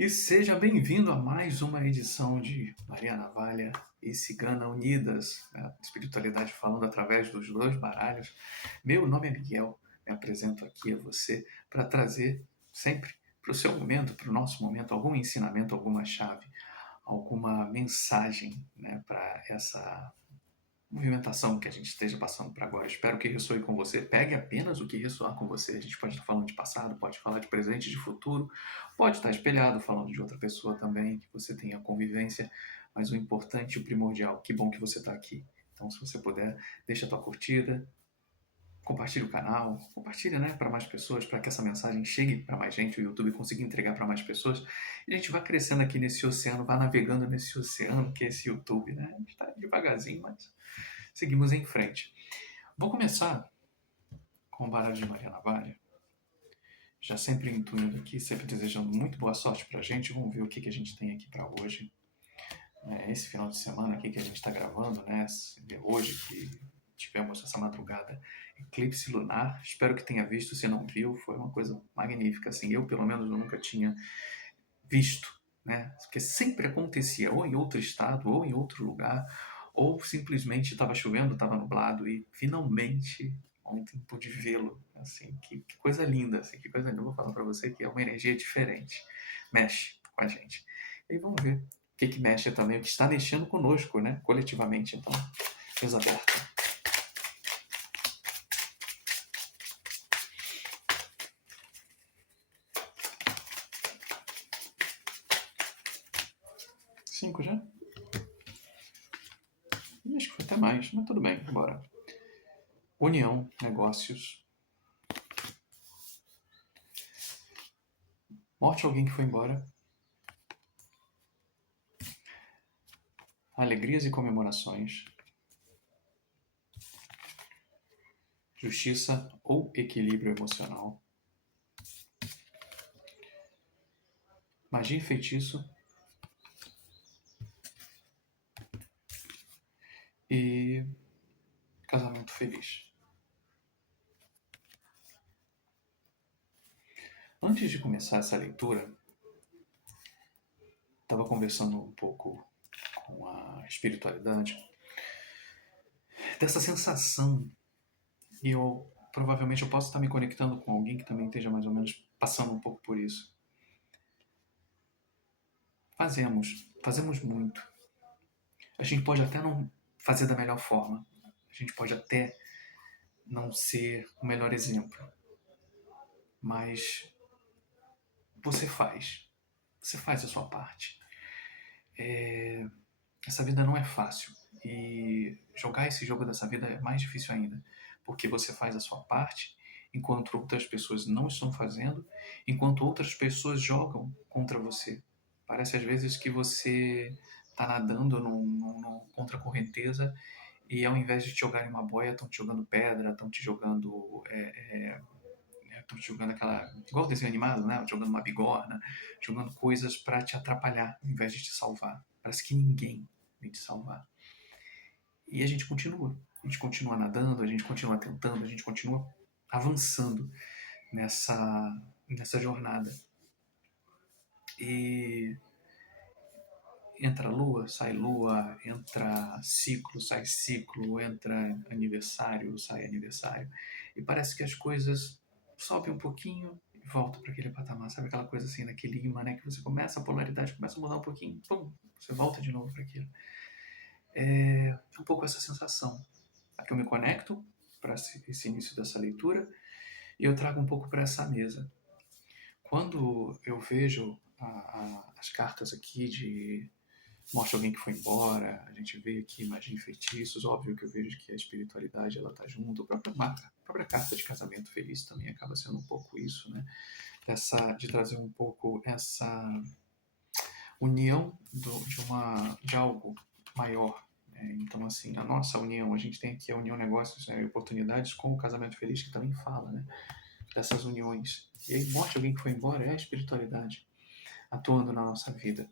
E seja bem-vindo a mais uma edição de Maria Navalha e Cigana Unidas, né? Espiritualidade falando através dos dois baralhos. Meu nome é Miguel, me apresento aqui a você para trazer sempre para o seu momento, para o nosso momento, algum ensinamento, alguma chave, alguma mensagem, né, para essa movimentação que a gente esteja passando para agora. Espero que ressoe com você. Pegue apenas o que ressoar com você. A gente pode estar falando de passado, pode falar de presente, de futuro, pode estar espelhado falando de outra pessoa também, que você tenha convivência, mas o importante e o primordial, que bom que você está aqui. Então, se você puder, deixa a tua curtida, compartilhe o canal, compartilhe, né, para mais pessoas, para que essa mensagem chegue para mais gente, o YouTube consiga entregar para mais pessoas, e a gente vai crescendo aqui nesse oceano, vai navegando nesse oceano que é esse YouTube, né? A gente está devagarzinho, mas seguimos em frente. Vou começar com o baralho de Maria Navalha, já sempre intuindo aqui, sempre desejando muito boa sorte para a gente. Vamos ver o que a gente tem aqui para hoje. Esse final de semana aqui que a gente está gravando, né? Hoje que tivemos essa madrugada eclipse lunar. Espero que tenha visto, se não viu, foi uma coisa magnífica. Assim, eu, pelo menos, nunca tinha visto, né? Porque sempre acontecia ou em outro estado, ou em outro lugar, ou simplesmente estava chovendo, estava nublado e finalmente ontem pude vê-lo. Assim, que coisa linda, assim, que coisa linda. Eu vou falar para você que é uma energia diferente. Mexe com a gente. E aí vamos ver o que mexe também, o que está mexendo conosco, né? Coletivamente. Então, mesa aberta. Cinco já? Acho que foi até mais, mas tudo bem, bora. União, negócios. Morte de alguém que foi embora. Alegrias e comemorações. Justiça ou equilíbrio emocional. Magia e feitiço. E casamento feliz. Antes de começar essa leitura, estava conversando um pouco com a espiritualidade dessa sensação, e provavelmente eu posso estar me conectando com alguém que também esteja mais ou menos passando um pouco por isso. Fazemos muito. A gente pode até não fazer da melhor forma, a gente pode até não ser o melhor exemplo, mas você faz a sua parte. Essa vida não é fácil, e jogar esse jogo dessa vida é mais difícil ainda, porque você faz a sua parte enquanto outras pessoas não estão fazendo, enquanto outras pessoas jogam contra você. Parece às vezes que você está nadando contra a correnteza, e ao invés de te jogarem uma boia, estão te jogando pedra, estão te jogando aquela, igual desenho animado, né? Jogando uma bigorna, jogando coisas para te atrapalhar, ao invés de te salvar. Parece que ninguém vem te salvar. E a gente continua nadando, a gente continua tentando, a gente continua avançando nessa jornada. E entra lua, entra ciclo, sai ciclo, entra aniversário, sai aniversário. E parece que as coisas sobem um pouquinho e voltam para aquele patamar. Sabe aquela coisa assim, naquele imã, né? Que você começa, a polaridade começa a mudar um pouquinho, pum, você volta de novo para aquilo. É um pouco essa sensação. Aqui eu me conecto para esse início dessa leitura e eu trago um pouco para essa mesa. Quando eu vejo as cartas aqui de mostra alguém que foi embora, a gente vê aqui magia e feitiços, óbvio que eu vejo que a espiritualidade ela tá junto, a própria carta de casamento feliz também acaba sendo um pouco isso, né? De trazer um pouco essa união de algo maior. Né? Então, assim, a nossa união, a gente tem aqui a união negócios, né, e oportunidades com o casamento feliz, que também fala, né? Dessas uniões. E aí mostra alguém que foi embora, é a espiritualidade atuando na nossa vida.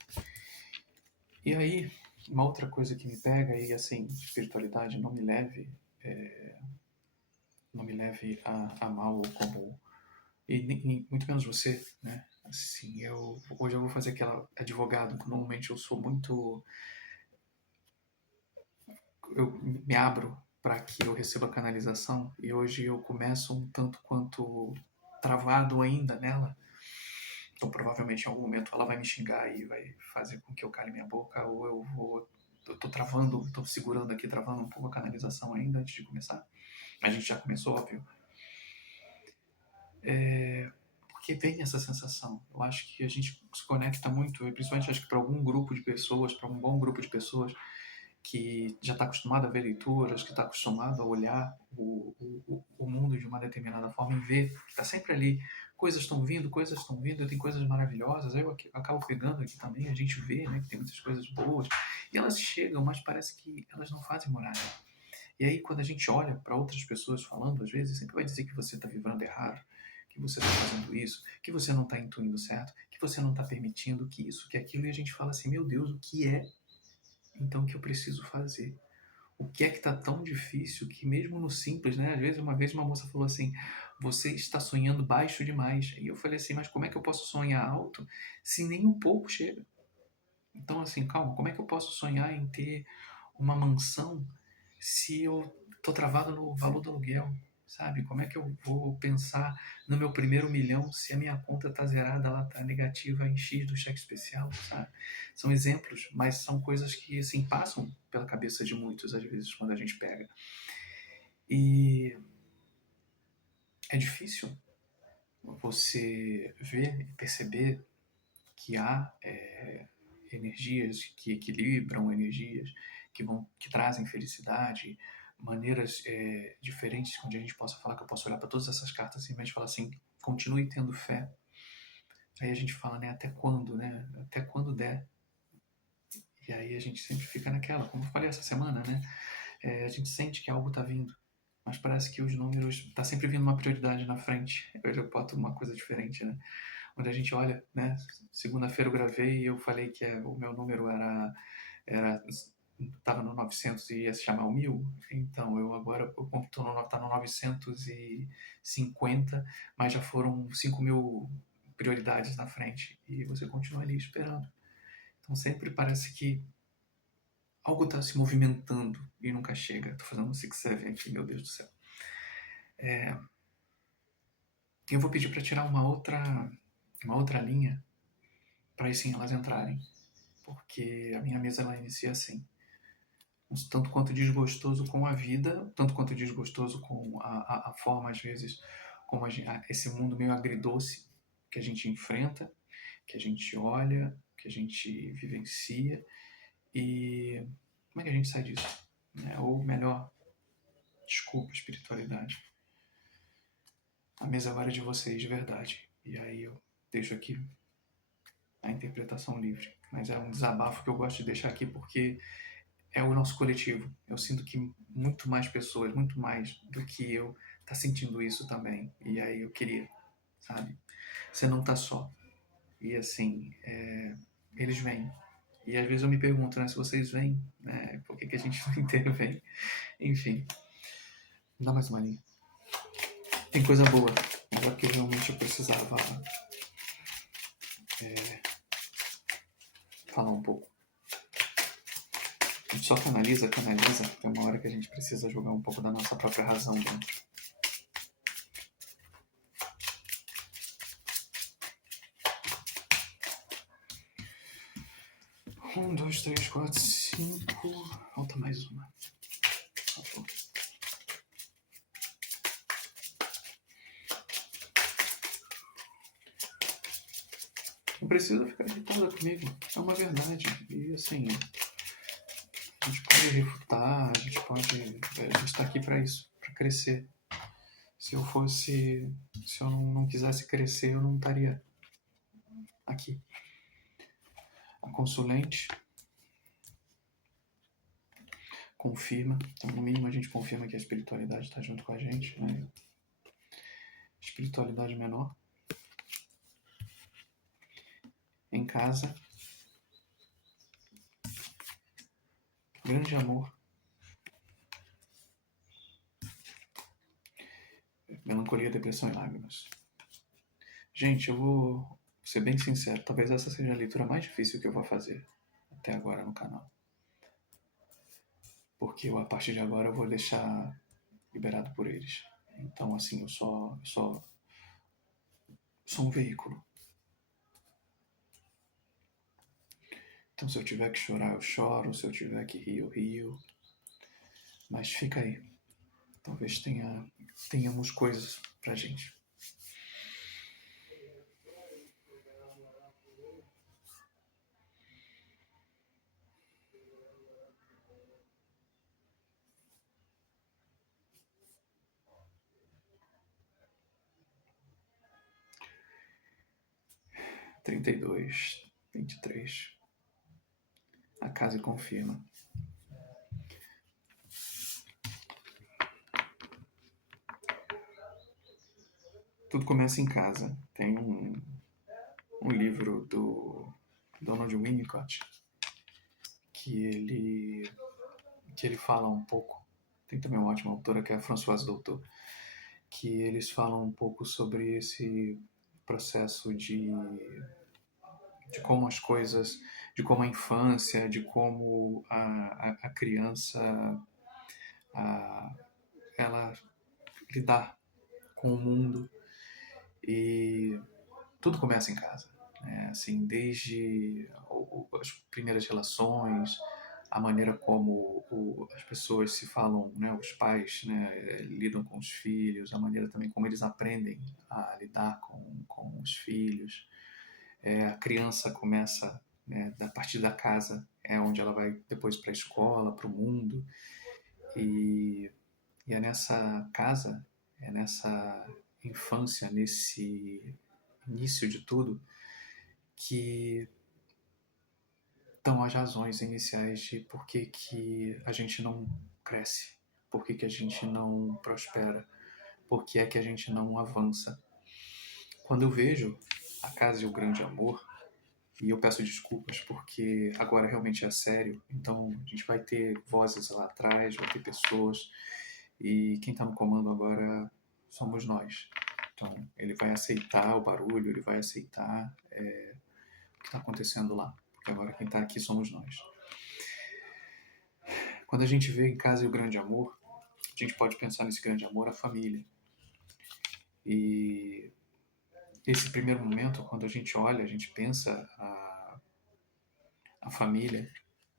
E aí, uma outra coisa que me pega, e assim, espiritualidade não me leve a mal ou como... E muito menos você, né? Assim, hoje eu vou fazer aquela advogado, que normalmente eu sou muito, eu me abro para que eu receba canalização e hoje eu começo um tanto quanto travado ainda nela. Então provavelmente em algum momento ela vai me xingar e vai fazer com que eu cale minha boca ou eu tô travando, tô segurando aqui, travando um pouco a canalização ainda antes de começar. A gente já começou, óbvio. Porque vem essa sensação. Eu acho que a gente se conecta muito, e principalmente acho que para algum grupo de pessoas, para um bom grupo de pessoas que já está acostumado a ver leituras, que está acostumado a olhar o mundo de uma determinada forma e ver que está sempre ali. Coisas estão vindo, tem coisas maravilhosas. Aí eu acabo pegando aqui também, a gente vê né, que tem muitas coisas boas. E elas chegam, mas parece que elas não fazem morada. E aí, quando a gente olha para outras pessoas falando, às vezes, sempre vai dizer que você está vibrando errado, que você está fazendo isso, que você não está intuindo certo, que você não está permitindo que isso, que aquilo, e a gente fala assim: meu Deus, o que é então que eu preciso fazer? O que é que está tão difícil que, mesmo no simples, né? Às vezes, uma vez uma moça falou assim: você está sonhando baixo demais. E eu falei assim: mas como é que eu posso sonhar alto se nem um pouco chega? Então, assim, calma, como é que eu posso sonhar em ter uma mansão se eu tô travado no valor do aluguel, sabe? Como é que eu vou pensar no meu primeiro milhão se a minha conta tá zerada, ela tá negativa em X do cheque especial, sabe? São exemplos, mas são coisas que, assim, passam pela cabeça de muitos, às vezes, quando a gente pega. E é difícil você ver e perceber que há energias que equilibram, energias que trazem felicidade, maneiras diferentes onde a gente possa falar que eu posso olhar para todas essas cartas e simplesmente falar assim, continue tendo fé. Aí a gente fala, né, até quando, né? Até quando der. E aí a gente sempre fica naquela, como eu falei essa semana, né? A gente sente que algo está vindo, mas parece que os números, está sempre vindo uma prioridade na frente. Eu boto uma coisa diferente, né? Onde a gente olha, né? Segunda-feira eu gravei e eu falei que o meu número era estava no 900 e ia se chamar o 1000, então eu agora tá no 950, mas já foram 5.000 prioridades na frente e você continua ali esperando. Então sempre parece que algo está se movimentando e nunca chega. Tô fazendo um 6-7 aqui, meu Deus do céu. Eu vou pedir para tirar uma outra linha para aí sim elas entrarem, porque a minha mesa ela inicia assim. Tanto quanto desgostoso com a vida, tanto quanto desgostoso com a forma, às vezes, como esse mundo meio agridoce que a gente enfrenta, que a gente olha, que a gente vivencia e como é que a gente sai disso? Né? Ou melhor, desculpa, espiritualidade. A mesa agora é de vocês, de verdade. E aí eu deixo aqui a interpretação livre. Mas é um desabafo que eu gosto de deixar aqui porque é o nosso coletivo. Eu sinto que muito mais pessoas, muito mais do que eu, tá sentindo isso também. E aí eu queria, sabe? Você não tá só. E assim, eles vêm. E às vezes eu me pergunto, né, se vocês vêm, né, por que a gente não intervém? Enfim, dá mais uma linha. Tem coisa boa, mas é porque realmente eu precisava falar um pouco. A gente só canaliza, tem uma hora que a gente precisa jogar um pouco da nossa própria razão dentro. 1, 2, 3, 4, 5. Falta mais uma. Não precisa ficar irritada comigo. É uma verdade. E assim, a gente pode refutar, a gente pode. A gente tá aqui para isso, para crescer. Se eu fosse. Se eu não quisesse crescer, eu não estaria aqui. A consulente confirma, então no mínimo a gente confirma que a espiritualidade está junto com a gente, né? Espiritualidade menor. Em casa. Grande amor. Melancolia, depressão e lágrimas. Gente, eu vou ser bem sincero, talvez essa seja a leitura mais difícil que eu vou fazer até agora no canal. Porque a partir de agora eu vou deixar liberado por eles. Então, assim, eu sou um veículo. Então, se eu tiver que chorar, eu choro. Se eu tiver que rir, eu rio. Mas fica aí. Talvez tenhamos coisas pra gente. Trinta e dois, 23. A casa confirma. Tudo começa em casa. Tem um livro do Donald Winnicott que ele fala um pouco. Tem também uma ótima autora que é a Françoise Doutor, que eles falam um pouco sobre esse processo de como as coisas, de como a infância, de como a criança ela lidar com o mundo, e tudo começa em casa, né? Assim, desde as primeiras relações, a maneira como as pessoas se falam, né, os pais, né, lidam com os filhos, a maneira também como eles aprendem a lidar com os filhos. A criança começa, né, a partir da casa, é onde ela vai depois para a escola, para o mundo, e é nessa casa, é nessa infância, nesse início de tudo, que estão as razões iniciais de por que a gente não cresce, por que a gente não prospera, por que é que a gente não avança. Quando eu vejo A Casa e o Grande Amor, e eu peço desculpas porque agora realmente é sério, então a gente vai ter vozes lá atrás, vai ter pessoas, e quem está no comando agora somos nós. Então ele vai aceitar o barulho, ele vai aceitar o que está acontecendo lá, porque agora quem está aqui somos nós. Quando a gente vê Em Casa e o Grande Amor, a gente pode pensar nesse grande amor, a família. E esse primeiro momento, quando a gente olha, a gente pensa a família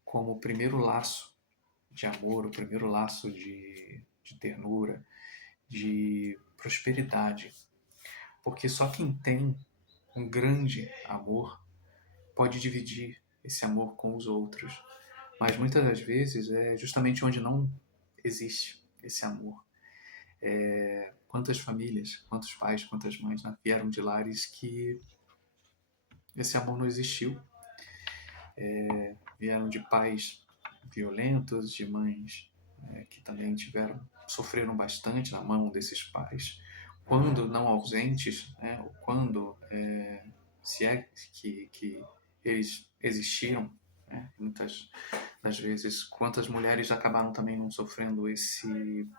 como o primeiro laço de amor, o primeiro laço de ternura, de prosperidade. Porque só quem tem um grande amor pode dividir esse amor com os outros. Mas muitas das vezes é justamente onde não existe esse amor. Quantas famílias, quantos pais, quantas mães, né, vieram de lares que esse amor não existiu. Vieram de pais violentos, de mães que também sofreram bastante na mão desses pais, quando não ausentes, né, ou quando se é que eles existiram, né, muitas das vezes, quantas mulheres acabaram também não sofrendo esse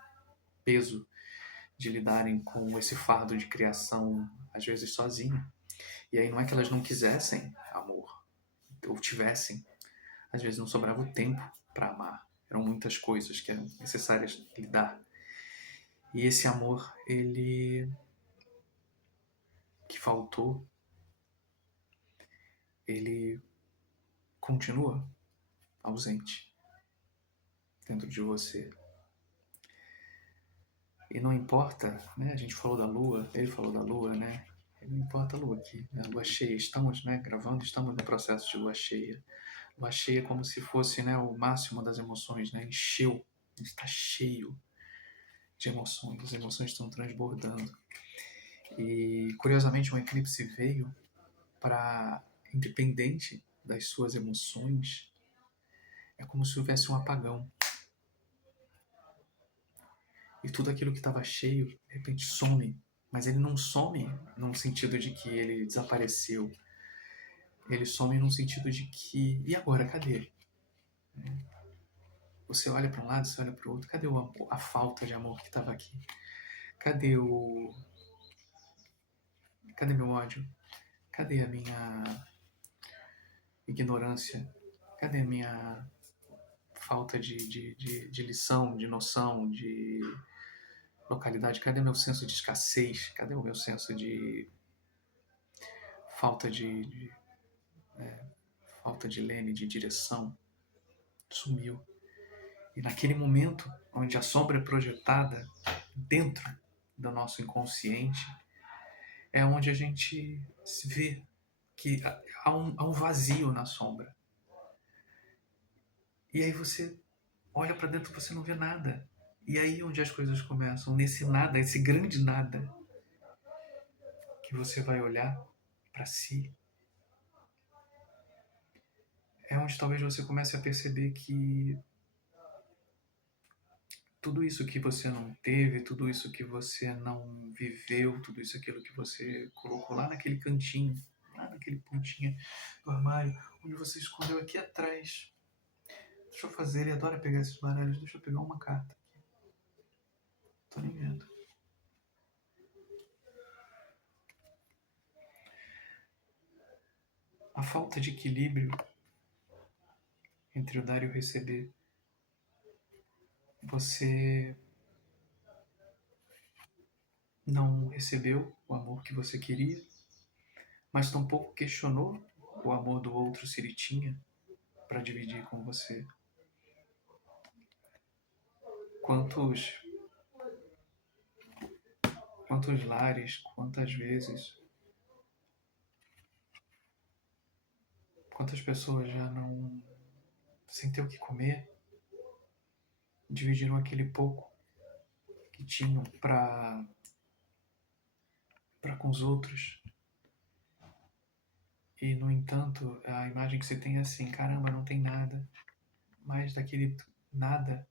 peso de lidarem com esse fardo de criação, às vezes sozinha. E aí não é que elas não quisessem amor, ou tivessem, às vezes não sobrava o tempo para amar. Eram muitas coisas que eram necessárias lidar. E esse amor, ele que faltou, ele continua ausente dentro de você. E não importa, né? A gente falou da lua, ele falou da lua, né? Não importa a lua aqui, né? A lua cheia. Estamos, né, gravando, estamos no processo de lua cheia. Lua cheia é como se fosse, né, o máximo das emoções, né? Encheu, está cheio de emoções, as emoções estão transbordando. E, curiosamente, um eclipse veio para, independente das suas emoções, é como se houvesse um apagão. E tudo aquilo que estava cheio, de repente, some. Mas ele não some num sentido de que ele desapareceu. Ele some num sentido de que, e agora, cadê? Você olha para um lado, você olha para o outro, cadê a falta de amor que estava aqui? Cadê cadê meu ódio? Cadê a minha ignorância? Cadê a minha falta de lição, de noção, de localidade? Cadê meu senso de escassez? Cadê o meu senso de falta falta de leme, de direção? Sumiu. E naquele momento onde a sombra é projetada dentro do nosso inconsciente, é onde a gente se vê que há um vazio na sombra. E aí você olha para dentro e você não vê nada. E aí onde as coisas começam, nesse nada, esse grande nada, que você vai olhar para si, é onde talvez você comece a perceber que tudo isso que você não teve, tudo isso que você não viveu, tudo isso aquilo que você colocou lá naquele cantinho, lá naquele pontinho do armário, onde você escondeu aqui atrás. Deixa eu fazer, ele adora pegar esses baralhos, deixa eu pegar uma carta aqui. Tô nem vendo. A falta de equilíbrio entre o dar e o receber. Você não recebeu o amor que você queria, mas tampouco questionou o amor do outro se ele tinha para dividir com você. Quantos lares, quantas vezes, quantas pessoas já não, sem ter o que comer, dividiram aquele pouco que tinham para com os outros. E, no entanto, a imagem que você tem é assim, caramba, não tem nada, mas daquele nada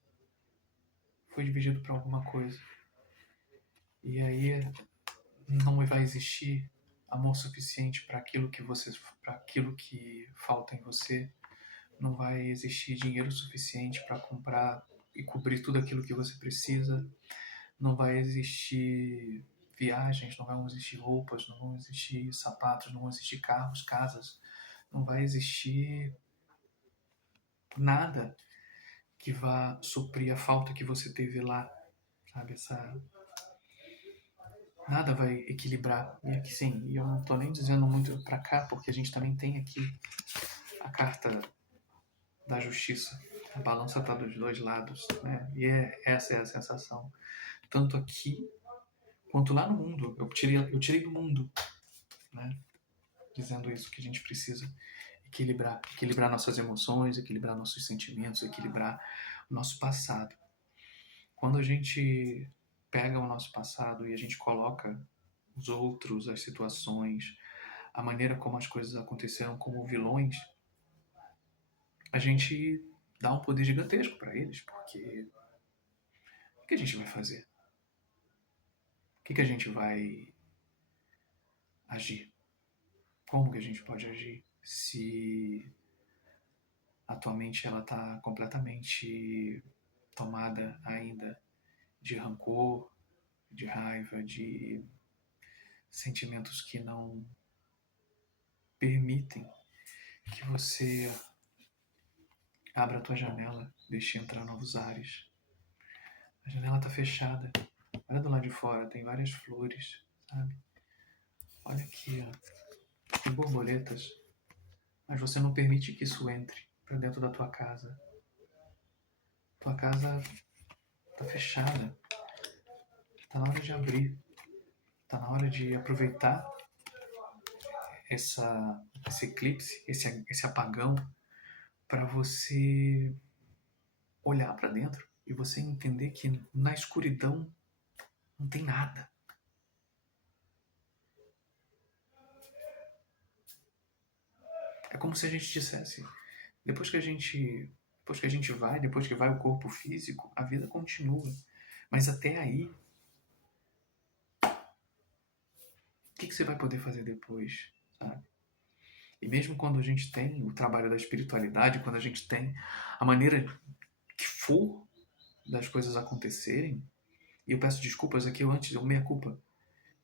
foi dividido para alguma coisa. E aí não vai existir amor suficiente para aquilo que falta em você. Não vai existir dinheiro suficiente para comprar e cobrir tudo aquilo que você precisa. Não vai existir viagens, não vão existir roupas, não vão existir sapatos, não vão existir carros, casas. Não vai existir nada que vá suprir a falta que você teve lá, sabe? Nada vai equilibrar. E aqui sim, e eu não estou nem dizendo muito para cá, porque a gente também tem aqui a carta da justiça. A balança está dos dois lados, né? E essa é a sensação. Tanto aqui quanto lá no mundo. Eu tirei do mundo, né? Dizendo isso, que a gente precisa equilibrar nossas emoções, equilibrar nossos sentimentos, equilibrar o nosso passado. Quando a gente pega o nosso passado e a gente coloca os outros, as situações, a maneira como as coisas aconteceram como vilões, a gente dá um poder gigantesco para eles, porque o que a gente vai fazer? O que a gente vai agir? Como que a gente pode agir se atualmente ela está completamente tomada ainda de rancor, de raiva, de sentimentos que não permitem que você abra a tua janela, deixe entrar novos ares. A janela está fechada. Olha do lado de fora, tem várias flores, sabe? Olha aqui, ó, tem borboletas, mas você não permite que isso entre para dentro da tua casa. Tua casa está fechada. Está na hora de abrir. Está na hora de aproveitar esse eclipse, esse apagão, para você olhar para dentro e você entender que na escuridão não tem nada. É como se a gente dissesse, depois que a gente vai, depois que vai o corpo físico, a vida continua. Mas até aí, o que você vai poder fazer depois, sabe? E mesmo quando a gente tem o trabalho da espiritualidade, quando a gente tem a maneira que for das coisas acontecerem, e eu peço desculpas aqui, meia culpa,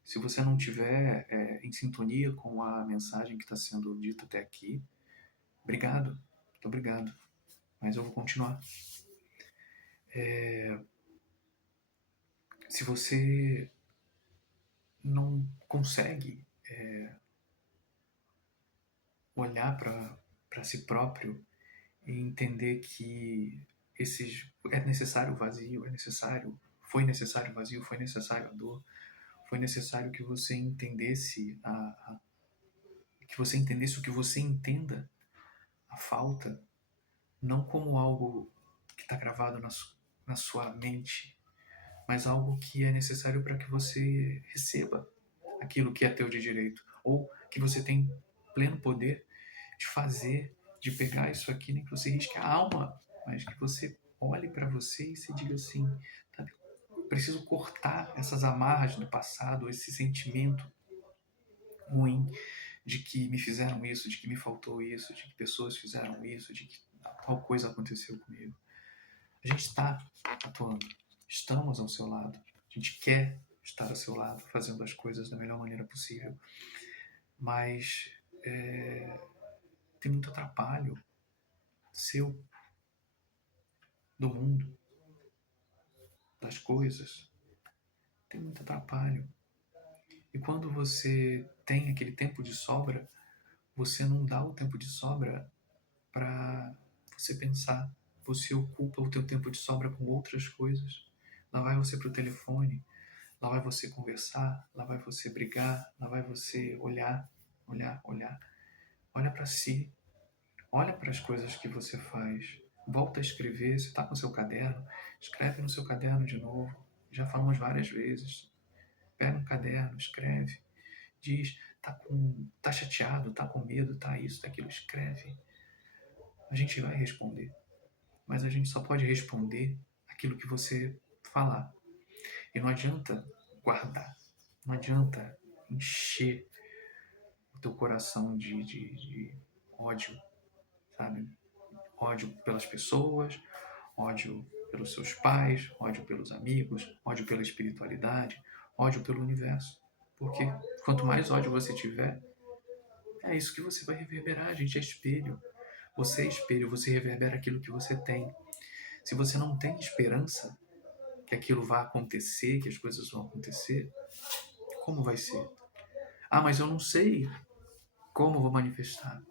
Se você não estiver em sintonia com a mensagem que está sendo dita até aqui, obrigado, muito obrigado, mas eu vou continuar. Se você não consegue olhar para si próprio e entender que é necessário o vazio, foi necessário o vazio, foi necessário a dor, foi necessário que você entendesse que você entendesse o que você entenda a falta, não como algo que está gravado na sua mente, mas algo que é necessário para que você receba aquilo que é teu de direito, ou que você tem pleno poder de fazer, de pegar isso aqui, nem que você risque a alma, mas que você olhe para você e se diga assim, sabe, preciso cortar essas amarras do passado, esse sentimento ruim de que me fizeram isso, de que me faltou isso, de que pessoas fizeram isso, de que tal coisa aconteceu comigo. A gente está atuando, estamos ao seu lado, a gente quer estar ao seu lado, fazendo as coisas da melhor maneira possível, mas tem muito atrapalho seu, do mundo, das coisas, tem muito atrapalho. E quando você tem aquele tempo de sobra, você não dá o tempo de sobra para você pensar. Você ocupa o teu tempo de sobra com outras coisas. Lá vai você para o telefone, lá vai você conversar, lá vai você brigar, lá vai você olhar, olhar, olhar. Olha para si, olha para as coisas que você faz. Volta a escrever, você está com o seu caderno, escreve no seu caderno de novo. Já falamos várias vezes. Pega um caderno, escreve, diz, tá chateado, tá com medo, tá isso, tá aquilo, escreve. A gente vai responder, mas a gente só pode responder aquilo que você falar. E não adianta guardar, não adianta encher o teu coração de ódio, sabe? Ódio pelas pessoas, ódio pelos seus pais, ódio pelos amigos, ódio pela espiritualidade, ódio pelo universo. Porque quanto mais ódio você tiver, é isso que você vai reverberar. A gente é espelho. Você é espelho, você reverbera aquilo que você tem. Se você não tem esperança que aquilo vá acontecer, que as coisas vão acontecer, como vai ser? Ah, mas eu não sei como vou manifestar.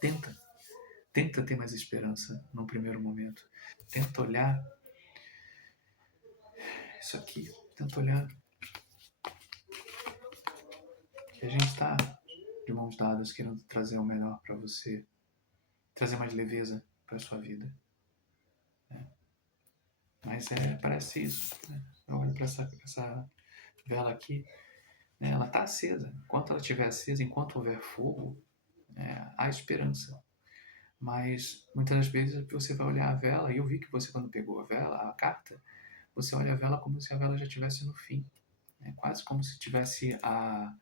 Tenta. Tenta ter mais esperança num primeiro momento. Tenta olhar isso aqui. Tenta olhar que a gente está de mãos dadas querendo trazer o melhor para você. Trazer mais leveza para sua vida. Mas parece isso. Né? Eu olho para essa vela aqui, né? Ela está acesa. Enquanto ela estiver acesa, enquanto houver fogo, há esperança. Mas muitas das vezes você vai olhar a vela, e eu vi que você, quando pegou a vela, a carta, você olha a vela como se a vela já estivesse no fim. Né? Quase como se tivesse a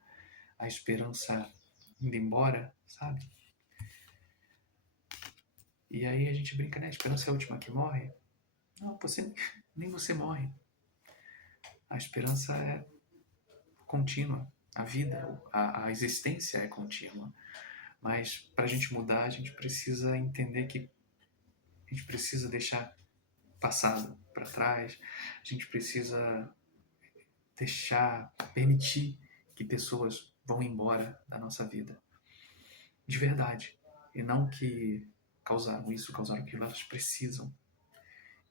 esperança indo embora, sabe? E aí a gente brinca, né? A esperança é a última que morre. Não, nem você morre. A esperança é contínua. A vida, a existência é contínua. Mas para a gente mudar, a gente precisa entender que a gente precisa deixar passado para trás, a gente precisa permitir que pessoas vão embora da nossa vida. De verdade. E não que causaram aquilo, elas precisam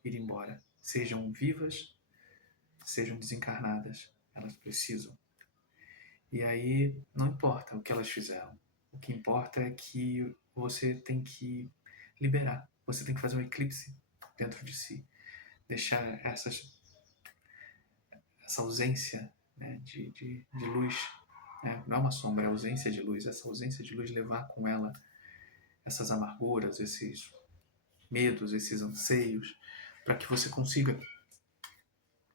ir embora. Sejam vivas, sejam desencarnadas, elas precisam. E aí não importa o que elas fizeram. O que importa é que você tem que liberar. Você tem que fazer um eclipse dentro de si. Deixar essa ausência, né, de luz. Né? Não é uma sombra, é a ausência de luz. Essa ausência de luz levar com ela essas amarguras, esses medos, esses anseios, para que você consiga,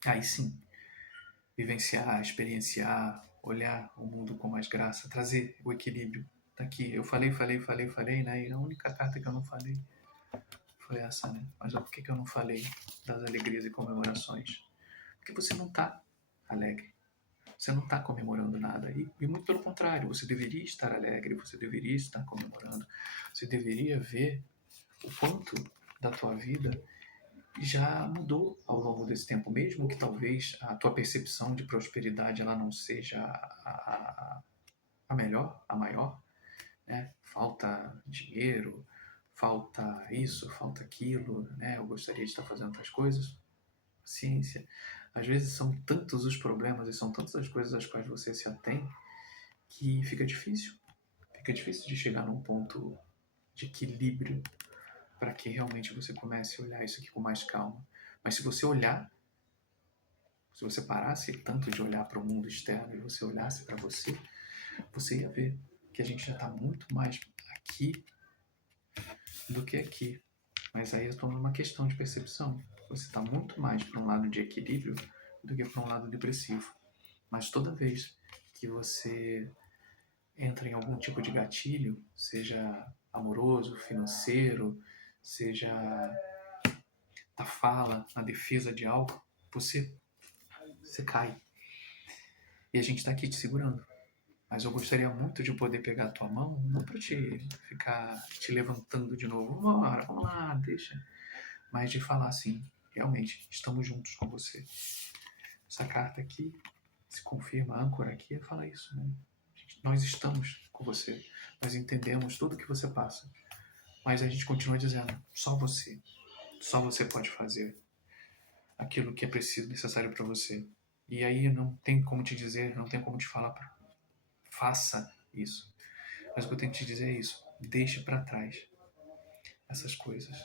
aí sim, vivenciar, experienciar, olhar o mundo com mais graça, trazer o equilíbrio. Tá aqui, eu falei, né? E a única carta que eu não falei foi essa, né? Mas por que eu não falei das alegrias e comemorações? Porque você não tá alegre. você não está comemorando nada. E muito pelo contrário, você deveria estar alegre, você deveria estar comemorando, você deveria ver o quanto da tua vida já mudou ao longo desse tempo, mesmo que talvez a tua percepção de prosperidade ela não seja a melhor, a maior, né? Falta dinheiro, falta isso, falta aquilo, né? Eu gostaria de estar fazendo outras coisas. Ciência. Às vezes são tantos os problemas e são tantas as coisas às quais você se atém que fica difícil. Fica difícil de chegar num ponto de equilíbrio para que realmente você comece a olhar isso aqui com mais calma. Mas se você olhar, se você parasse tanto de olhar para o mundo externo e você olhasse para você, você ia ver que a gente já está muito mais aqui do que aqui. Mas aí é só uma questão de percepção. Você está muito mais para um lado de equilíbrio do que para um lado depressivo. Mas toda vez que você entra em algum tipo de gatilho, seja amoroso, financeiro, seja da fala, na defesa de algo, você cai. E a gente está aqui te segurando. Mas eu gostaria muito de poder pegar a tua mão, não para te ficar te levantando de novo. Vamos lá, deixa. Mas de falar assim, realmente, estamos juntos com você. Essa carta aqui se confirma, a âncora aqui fala isso, né? Nós estamos com você. Nós entendemos tudo que você passa. Mas a gente continua dizendo, só você pode fazer aquilo que é preciso, necessário para você. E aí não tem como te dizer, não tem como te falar, faça isso. Mas o que eu tenho que te dizer é isso, deixe para trás essas coisas.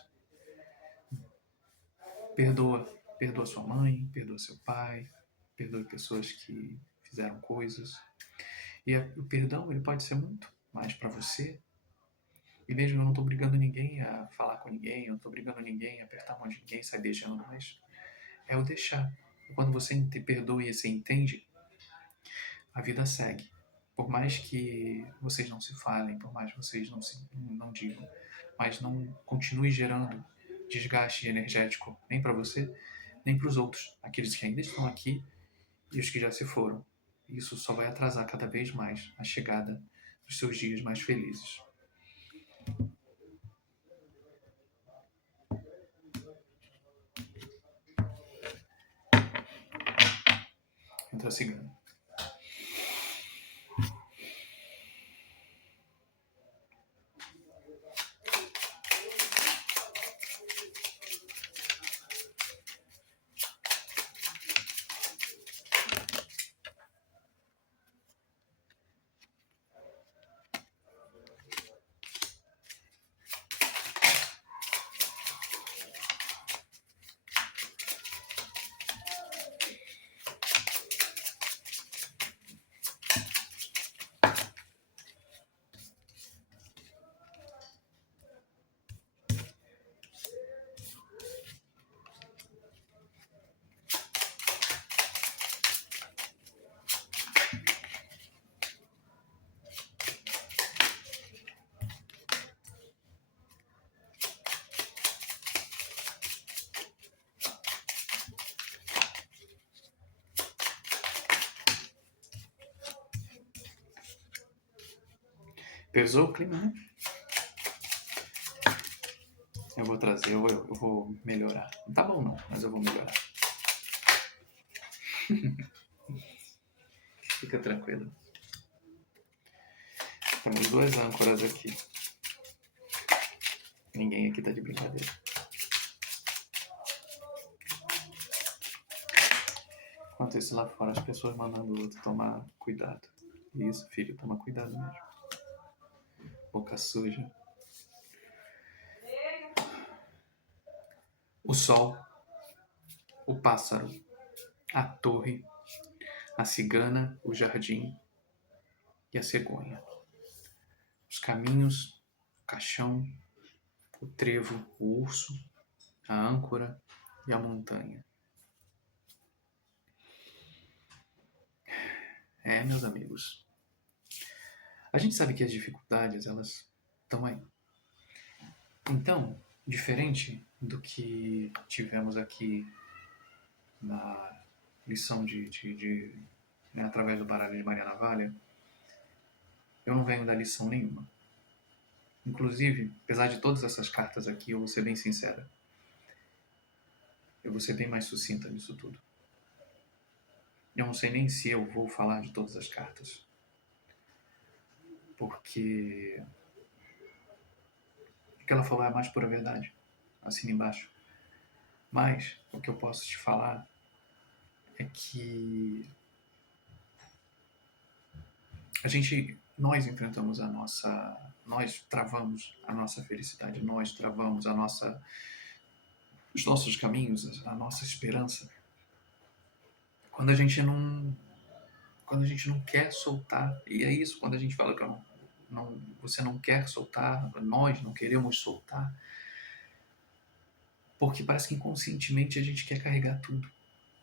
Perdoa sua mãe, perdoa seu pai, perdoe pessoas que fizeram coisas. E o perdão ele pode ser muito mais para você. E mesmo eu não estou obrigando ninguém a falar com ninguém, eu não estou obrigando ninguém a apertar a mão de ninguém, sair beijando, mas é o deixar. E quando você te perdoa e você entende, a vida segue. Por mais que vocês não se falem, por mais que vocês não digam, mas não continue gerando desgaste energético nem para você, nem para os outros, aqueles que ainda estão aqui e os que já se foram. Isso só vai atrasar cada vez mais a chegada dos seus dias mais felizes. Entra cigano. Pesou o clima, né? Eu vou trazer, eu vou melhorar. Não tá bom não, mas eu vou melhorar. Fica tranquilo. Temos 2 âncoras aqui. Ninguém aqui tá de brincadeira. Enquanto isso lá fora, as pessoas mandando o outro tomar cuidado. Isso, filho, toma cuidado mesmo. Boca suja. O sol, o pássaro, a torre, a cigana, o jardim e a cegonha. Os caminhos, o caixão, o trevo, o urso, a âncora e a montanha. Meus amigos, a gente sabe que as dificuldades, elas estão aí. Então, diferente do que tivemos aqui na lição de né, através do baralho de Maria Navalha, eu não venho dar lição nenhuma. Inclusive, apesar de todas essas cartas aqui, eu vou ser bem sincera. Eu vou ser bem mais sucinta nisso tudo. Eu não sei nem se eu vou falar de todas as cartas. Porque o que ela falou é a mais pura verdade. Assina embaixo. Mas o que eu posso te falar é que nós enfrentamos nós travamos a nossa felicidade, nós travamos os nossos caminhos, a nossa esperança, quando a gente não quer soltar. E é isso, quando a gente fala que você não quer soltar, nós não queremos soltar, porque parece que inconscientemente a gente quer carregar tudo,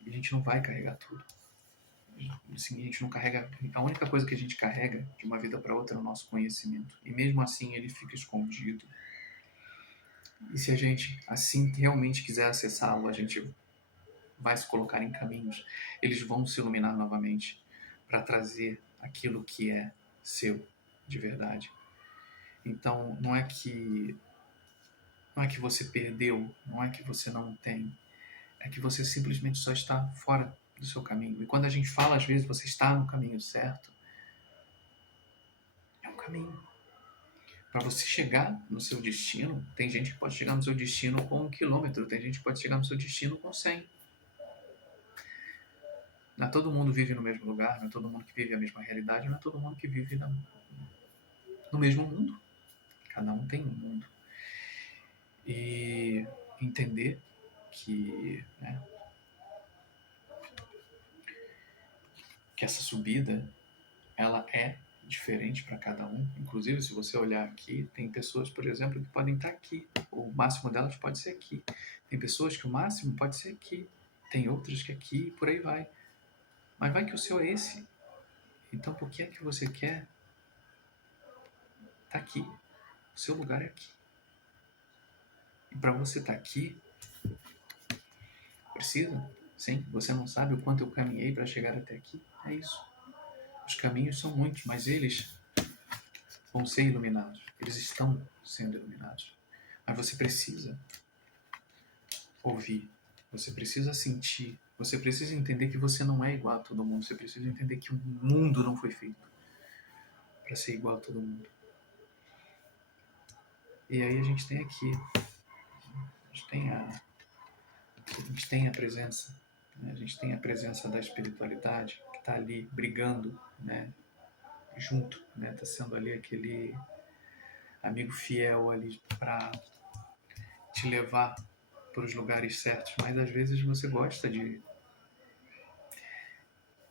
e a gente não vai carregar tudo. Assim, a gente não carrega. A única coisa que a gente carrega de uma vida para outra é o nosso conhecimento. E mesmo assim ele fica escondido. E se a gente assim realmente quiser acessá-lo, a gente vai se colocar em caminhos. Eles vão se iluminar novamente para trazer aquilo que é seu de verdade. Então não é que você perdeu, não é que você não tem, é que você simplesmente só está fora do seu caminho. E quando a gente fala, às vezes, você está no caminho certo, é um caminho. Para você chegar no seu destino, tem gente que pode chegar no seu destino com 1 quilômetro, tem gente que pode chegar no seu destino com 100. Não é todo mundo vive no mesmo lugar, não é todo mundo que vive a mesma realidade, não é todo mundo que vive no mesmo mundo. Cada um tem um mundo. E entender que, né, que essa subida, ela é diferente para cada um. Inclusive, se você olhar aqui, tem pessoas, por exemplo, que podem estar aqui. O máximo delas pode ser aqui. Tem pessoas que o máximo pode ser aqui. Tem outras que aqui e por aí vai. Mas vai que o seu é esse. Então, por que é que você quer estar aqui? O seu lugar é aqui. E para você estar aqui, precisa? Sim, você não sabe o quanto eu caminhei para chegar até aqui. É isso. Os caminhos são muitos, mas eles vão ser iluminados. Eles estão sendo iluminados. Mas você precisa ouvir. Você precisa sentir. Você precisa entender que você não é igual a todo mundo. Você precisa entender que o mundo não foi feito para ser igual a todo mundo. E aí a gente tem aqui, a gente tem a presença, né? A gente tem a presença da espiritualidade que está ali brigando, né? Junto, né? Está sendo ali aquele amigo fiel ali para te levar para os lugares certos. Mas às vezes você gosta de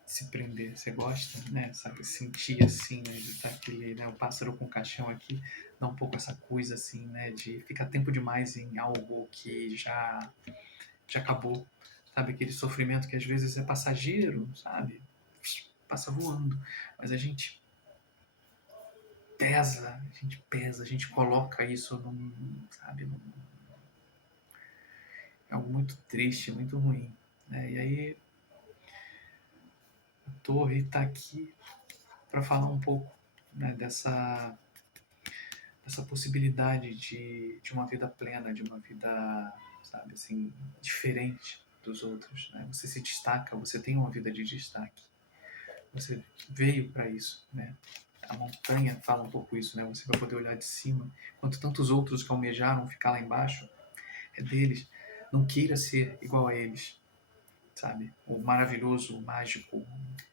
se prender, você gosta, né, sabe, sentir assim, né, de estar aquele, né, o pássaro com o caixão aqui, dá um pouco essa coisa assim, né, de ficar tempo demais em algo que já acabou, sabe, aquele sofrimento que às vezes é passageiro, sabe, passa voando, mas a gente a gente coloca isso sabe, é algo muito triste, muito ruim, né, e aí a torre está aqui para falar um pouco, né, dessa possibilidade de uma vida plena, de uma vida, sabe, assim, diferente dos outros, né? Você se destaca, você tem uma vida de destaque. Você veio para isso, né? A montanha fala um pouco isso, né? Você vai poder olhar de cima, enquanto tantos outros que almejaram ficar lá embaixo, é deles. Não queira ser igual a eles, sabe? O maravilhoso, o mágico,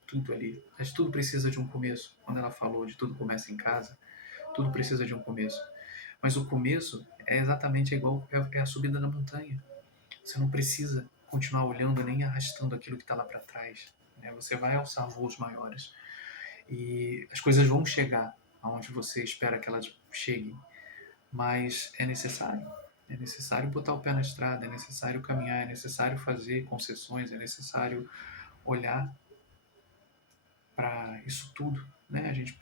tudo ali. Mas tudo precisa de um começo. Quando ela falou de tudo começa em casa, tudo precisa de um começo. Mas o começo é exatamente igual é a subida da montanha. Você não precisa continuar olhando nem arrastando aquilo que está lá para trás, né? Você vai alçar voos maiores e as coisas vão chegar aonde você espera que elas cheguem, mas é necessário. É necessário botar o pé na estrada, é necessário caminhar, é necessário fazer concessões, é necessário olhar para isso tudo, né? A gente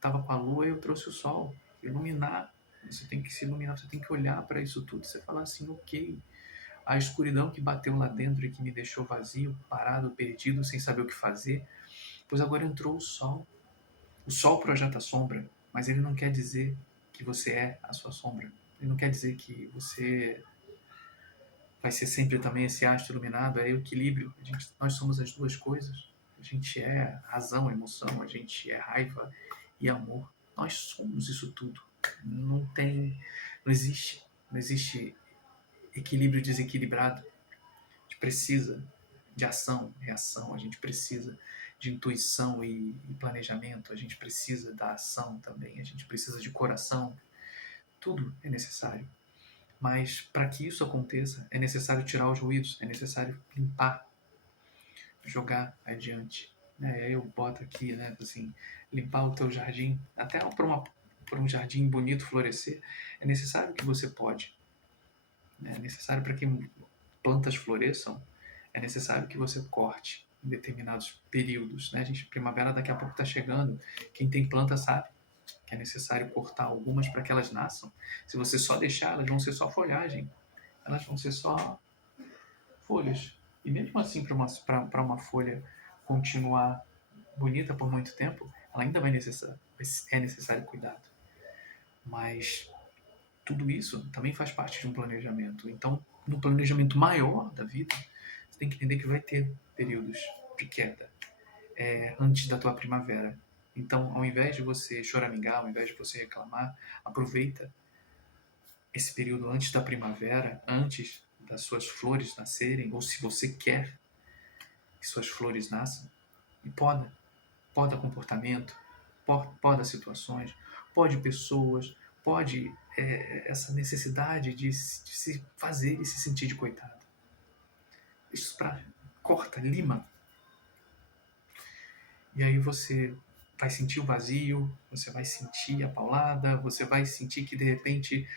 tava com a lua e eu trouxe o sol, iluminar. Você tem que se iluminar, você tem que olhar para isso tudo e você falar assim, ok, a escuridão que bateu lá dentro e que me deixou vazio, parado, perdido, sem saber o que fazer, pois agora entrou o sol. O sol projeta sombra, mas ele não quer dizer que você é a sua sombra. Ele não quer dizer que você vai ser sempre também esse astro iluminado, é o equilíbrio. Nós somos as duas coisas. A gente é razão, emoção, a gente é raiva e amor. Nós somos isso tudo. Não tem, não existe equilíbrio desequilibrado. A gente precisa de ação, reação, a gente precisa de intuição e planejamento, a gente precisa da ação também, a gente precisa de coração. Tudo é necessário. Mas para que isso aconteça, é necessário tirar os ruídos, é necessário limpar, jogar adiante. Eu boto aqui, né, assim, limpar o teu jardim, até para um jardim bonito florescer, é necessário que você pode. É necessário para que plantas floresçam, é necessário que você corte em determinados períodos. Né? Primavera daqui a pouco está chegando, quem tem planta sabe que é necessário cortar algumas para que elas nasçam. Se você só deixar, elas vão ser só folhagem, elas vão ser só folhas. E mesmo assim, para uma folha continuar bonita por muito tempo, ela ainda é necessário cuidado. Mas tudo isso também faz parte de um planejamento. Então, no planejamento maior da vida, você tem que entender que vai ter períodos de queda antes da tua primavera. Então, ao invés de você choramingar, ao invés de você reclamar, aproveita esse período antes da primavera, antes das suas flores nascerem, ou se você quer que suas flores nasçam, e poda comportamento, poda situações, pode pessoas, pode essa necessidade de se fazer e se sentir de coitado. Isso corta, lima. E aí você vai sentir o vazio, você vai sentir a paulada, você vai sentir que de repente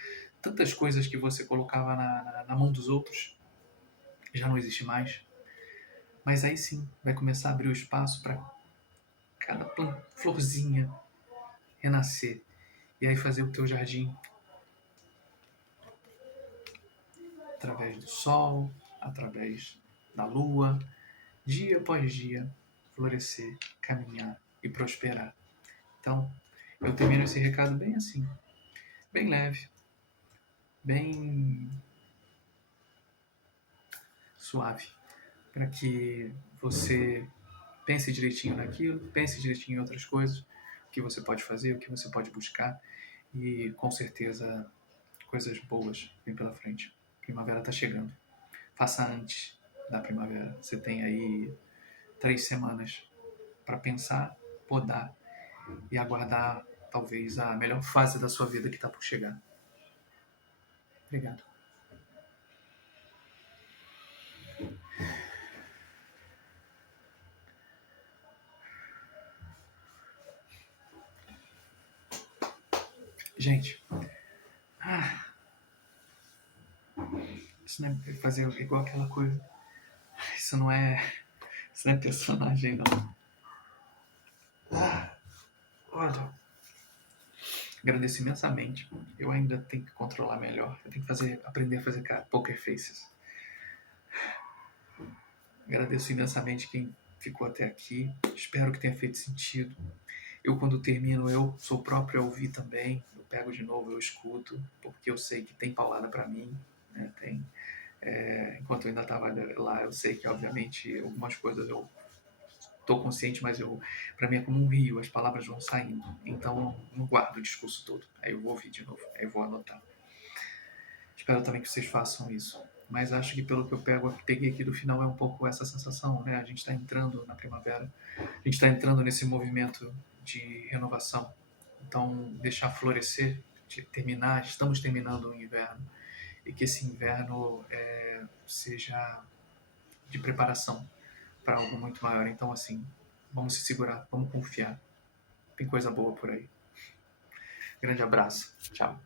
tantas coisas que você colocava na mão dos outros já não existe mais. Mas aí sim vai começar a abrir o espaço para cada florzinha renascer. E aí fazer o teu jardim através do sol, através da lua, dia após dia, florescer, caminhar e prosperar. Então, eu termino esse recado bem assim, bem leve, bem suave, para que você pense direitinho naquilo, pense direitinho em outras coisas, o que você pode fazer, o que você pode buscar, e com certeza coisas boas vêm pela frente. Primavera está chegando. Faça antes da primavera. Você tem aí 3 semanas para pensar, podar e aguardar talvez a melhor fase da sua vida que está por chegar. Obrigado. Gente, isso não é fazer igual aquela coisa. Isso não é personagem, não. Olha, agradeço imensamente. Eu ainda tenho que controlar melhor. Eu tenho que aprender a fazer poker faces. Agradeço imensamente quem ficou até aqui. Espero que tenha feito sentido. Eu, quando termino, eu sou próprio a ouvir também. Eu pego de novo, eu escuto, porque eu sei que tem paulada para mim. Né? Enquanto eu ainda estava lá, eu sei que, obviamente, algumas coisas eu estou consciente, mas para mim é como um rio, as palavras vão saindo. Então, eu não guardo o discurso todo. Aí eu vou ouvir de novo, aí eu vou anotar. Espero também que vocês façam isso. Mas acho que pelo que eu peguei aqui do final é um pouco essa sensação, né? A gente está entrando na primavera, a gente está entrando nesse movimento de renovação. Então, deixar florescer, estamos terminando o inverno, e que esse inverno seja de preparação para algo muito maior. Então, assim, vamos se segurar, vamos confiar. Tem coisa boa por aí. Grande abraço. Tchau.